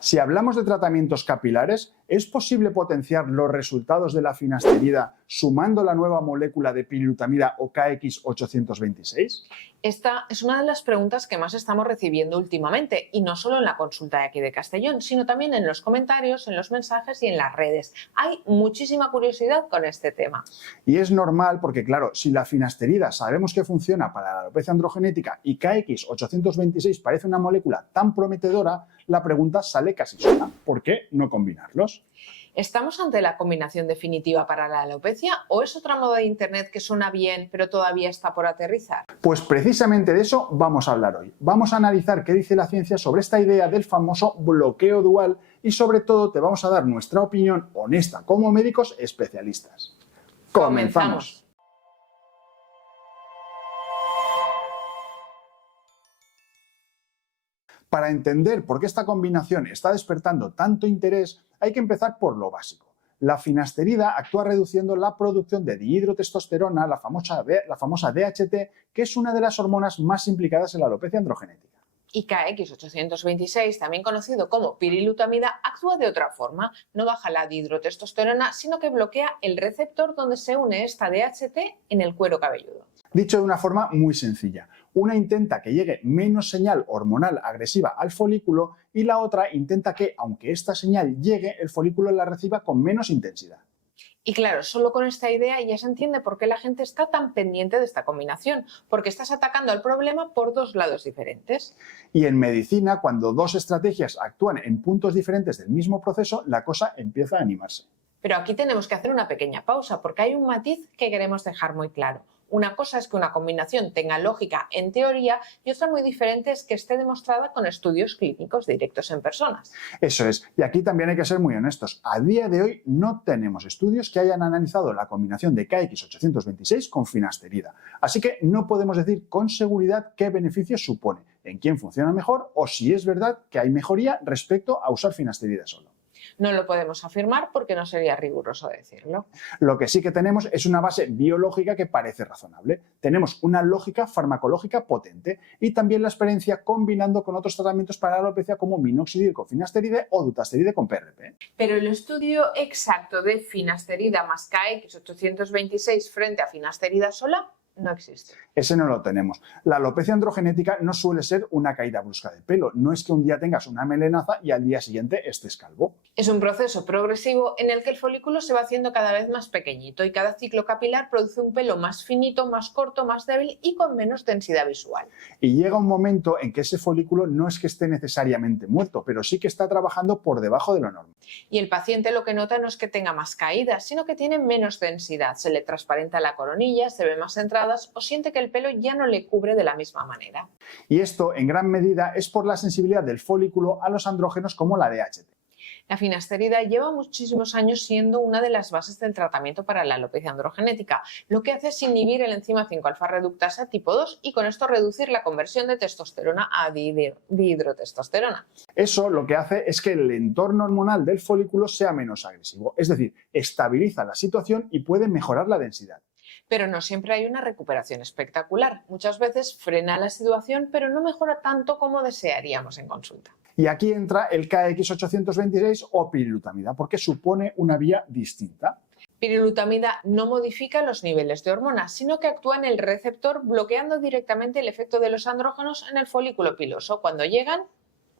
Si hablamos de tratamientos capilares, ¿es posible potenciar los resultados de la finasterida sumando la nueva molécula de pirilutamida o KX826? Esta es una de las preguntas que más estamos recibiendo últimamente, y no solo en la consulta de aquí de Castellón, sino también en los comentarios, en los mensajes y en las redes. Hay muchísima curiosidad con este tema. Y es normal porque, claro, si la finasterida sabemos que funciona para la alopecia androgenética y KX826 parece una molécula tan prometedora, la pregunta sale casi sola. ¿Por qué no combinarlos? ¿Estamos ante la combinación definitiva para la alopecia o es otra moda de internet que suena bien pero todavía está por aterrizar? Pues precisamente de eso vamos a hablar hoy. Vamos a analizar qué dice la ciencia sobre esta idea del famoso bloqueo dual y sobre todo te vamos a dar nuestra opinión honesta como médicos especialistas. ¡Comenzamos! Para entender por qué esta combinación está despertando tanto interés, hay que empezar por lo básico. La finasterida actúa reduciendo la producción de dihidrotestosterona, la famosa DHT, que es una de las hormonas más implicadas en la alopecia androgenética. Y KX826, también conocido como pirilutamida, actúa de otra forma. No baja la dihidrotestosterona, sino que bloquea el receptor donde se une esta DHT en el cuero cabelludo. Dicho de una forma muy sencilla, una intenta que llegue menos señal hormonal agresiva al folículo y la otra intenta que, aunque esta señal llegue, el folículo la reciba con menos intensidad. Y claro, solo con esta idea ya se entiende por qué la gente está tan pendiente de esta combinación, porque estás atacando al problema por dos lados diferentes. Y en medicina, cuando dos estrategias actúan en puntos diferentes del mismo proceso, la cosa empieza a animarse. Pero aquí tenemos que hacer una pequeña pausa, porque hay un matiz que queremos dejar muy claro. Una cosa es que una combinación tenga lógica en teoría y otra muy diferente es que esté demostrada con estudios clínicos directos en personas. Eso es, y aquí también hay que ser muy honestos. A día de hoy no tenemos estudios que hayan analizado la combinación de KX826 con finasterida. Así que no podemos decir con seguridad qué beneficios supone, en quién funciona mejor o si es verdad que hay mejoría respecto a usar finasterida solo. No lo podemos afirmar porque no sería riguroso decirlo. Lo que sí que tenemos es una base biológica que parece razonable. Tenemos una lógica farmacológica potente y también la experiencia combinando con otros tratamientos para la alopecia como minoxidil con finasteride o dutasteride con PRP. Pero el estudio exacto de finasterida más KX826 frente a finasterida sola no existe. Ese no lo tenemos. La alopecia androgenética no suele ser una caída brusca de pelo. No es que un día tengas una melenaza y al día siguiente estés calvo. Es un proceso progresivo en el que el folículo se va haciendo cada vez más pequeñito y cada ciclo capilar produce un pelo más finito, más corto, más débil y con menos densidad visual. Y llega un momento en que ese folículo no es que esté necesariamente muerto, pero sí que está trabajando por debajo de lo normal. Y el paciente lo que nota no es que tenga más caídas, sino que tiene menos densidad. Se le transparenta la coronilla, se ve más centrada o siente que el pelo ya no le cubre de la misma manera. Y esto, en gran medida, es por la sensibilidad del folículo a los andrógenos como la DHT. La finasterida lleva muchísimos años siendo una de las bases del tratamiento para la alopecia androgenética. Lo que hace es inhibir el enzima 5-alfa reductasa tipo 2 y con esto reducir la conversión de testosterona a dihidrotestosterona. Eso lo que hace es que el entorno hormonal del folículo sea menos agresivo, es decir, estabiliza la situación y puede mejorar la densidad. Pero no siempre hay una recuperación espectacular. Muchas veces frena la situación, pero no mejora tanto como desearíamos en consulta. Y aquí entra el KX826 o pirilutamida, porque supone una vía distinta. Pirilutamida no modifica los niveles de hormonas, sino que actúa en el receptor bloqueando directamente el efecto de los andrógenos en el folículo piloso. Cuando llegan,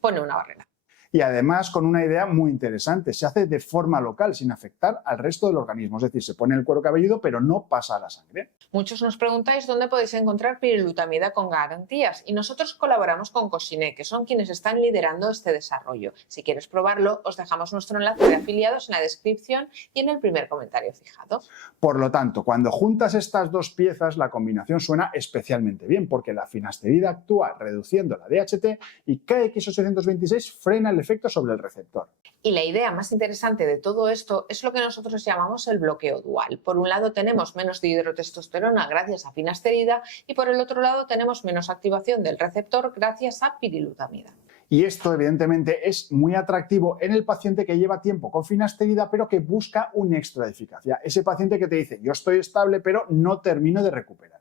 pone una barrera. Y además con una idea muy interesante, se hace de forma local, sin afectar al resto del organismo, es decir, se pone en el cuero cabelludo pero no pasa a la sangre. Muchos nos preguntáis dónde podéis encontrar pirilutamida con garantías y nosotros colaboramos con Cosiné, que son quienes están liderando este desarrollo. Si quieres probarlo, os dejamos nuestro enlace de afiliados en la descripción y en el primer comentario fijado. Por lo tanto, cuando juntas estas dos piezas, la combinación suena especialmente bien, porque la finasterida actúa reduciendo la DHT y KX826 frena el efecto sobre el receptor. Y la idea más interesante de todo esto es lo que nosotros llamamos el bloqueo dual. Por un lado tenemos menos dihidrotestosterona gracias a finasterida y por el otro lado tenemos menos activación del receptor gracias a pirilutamida. Y esto evidentemente es muy atractivo en el paciente que lleva tiempo con finasterida pero que busca un extra de eficacia. Ese paciente que te dice yo estoy estable pero no termino de recuperar.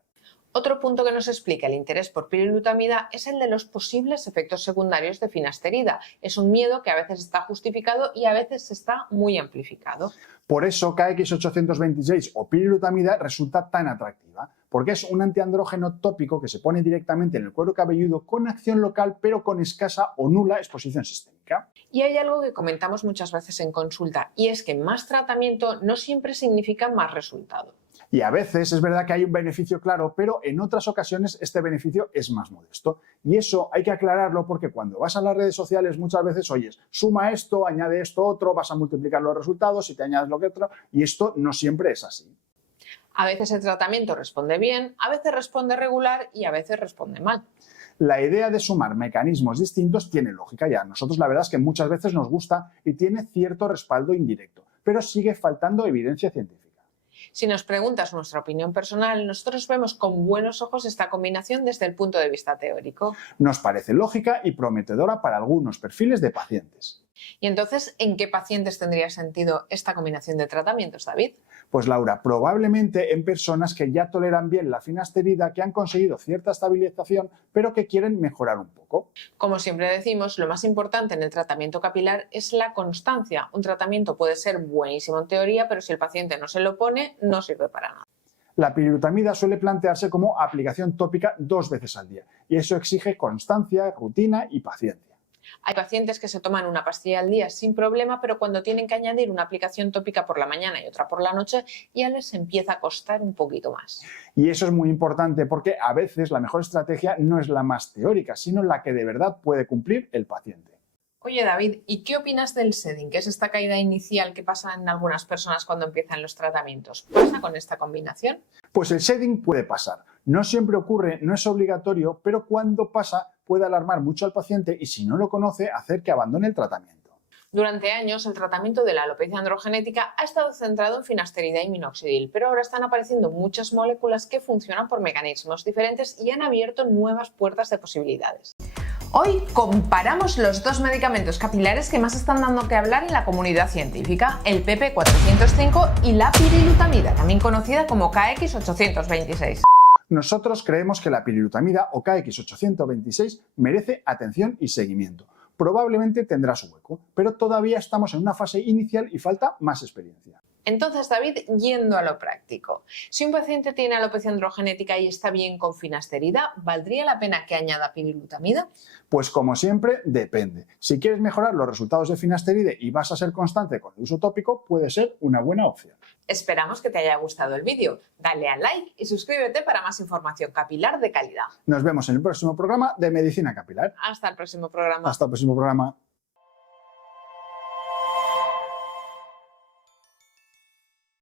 Otro punto que nos explica el interés por pirilutamida es el de los posibles efectos secundarios de finasterida. Es un miedo que a veces está justificado y a veces está muy amplificado. Por eso KX826 o pirilutamida resulta tan atractiva, porque es un antiandrógeno tópico que se pone directamente en el cuero cabelludo con acción local pero con escasa o nula exposición sistémica. Y hay algo que comentamos muchas veces en consulta y es que más tratamiento no siempre significa más resultado. Y a veces es verdad que hay un beneficio claro, pero en otras ocasiones este beneficio es más modesto. Y eso hay que aclararlo porque cuando vas a las redes sociales muchas veces oyes, suma esto, añade esto otro, vas a multiplicar los resultados y te añades lo que otro, y esto no siempre es así. A veces el tratamiento responde bien, a veces responde regular y a veces responde mal. La idea de sumar mecanismos distintos tiene lógica y a nosotros la verdad es que muchas veces nos gusta y tiene cierto respaldo indirecto, pero sigue faltando evidencia científica. Si nos preguntas nuestra opinión personal, nosotros vemos con buenos ojos esta combinación desde el punto de vista teórico. Nos parece lógica y prometedora para algunos perfiles de pacientes. Y entonces, ¿en qué pacientes tendría sentido esta combinación de tratamientos, David? Pues Laura, probablemente en personas que ya toleran bien la finasterida, que han conseguido cierta estabilización, pero que quieren mejorar un poco. Como siempre decimos, lo más importante en el tratamiento capilar es la constancia. Un tratamiento puede ser buenísimo en teoría, pero si el paciente no se lo pone, no sirve para nada. La pirilutamida suele plantearse como aplicación tópica 2 veces al día y eso exige constancia, rutina y paciencia. Hay pacientes que se toman una pastilla al día sin problema, pero cuando tienen que añadir una aplicación tópica por la mañana y otra por la noche, ya les empieza a costar un poquito más. Y eso es muy importante porque a veces la mejor estrategia no es la más teórica, sino la que de verdad puede cumplir el paciente. Oye, David, ¿y qué opinas del shedding, que es esta caída inicial que pasa en algunas personas cuando empiezan los tratamientos? ¿Pasa con esta combinación? Pues el shedding puede pasar. No siempre ocurre, no es obligatorio, pero cuando pasa puede alarmar mucho al paciente y si no lo conoce, hacer que abandone el tratamiento. Durante años, el tratamiento de la alopecia androgenética ha estado centrado en finasterida y minoxidil, pero ahora están apareciendo muchas moléculas que funcionan por mecanismos diferentes y han abierto nuevas puertas de posibilidades. Hoy comparamos los dos medicamentos capilares que más están dando que hablar en la comunidad científica, el PP405 y la pirilutamida, también conocida como KX826. Nosotros creemos que la pirilutamida o KX826 merece atención y seguimiento. Probablemente tendrá su hueco, pero todavía estamos en una fase inicial y falta más experiencia. Entonces, David, yendo a lo práctico, si un paciente tiene alopecia androgenética y está bien con finasterida, ¿valdría la pena que añada pirilutamida? Pues como siempre, depende. Si quieres mejorar los resultados de finasteride y vas a ser constante con el uso tópico, puede ser una buena opción. Esperamos que te haya gustado el vídeo. Dale al like y suscríbete para más información capilar de calidad. Nos vemos en el próximo programa de Medicina Capilar. Hasta el próximo programa. Hasta el próximo programa.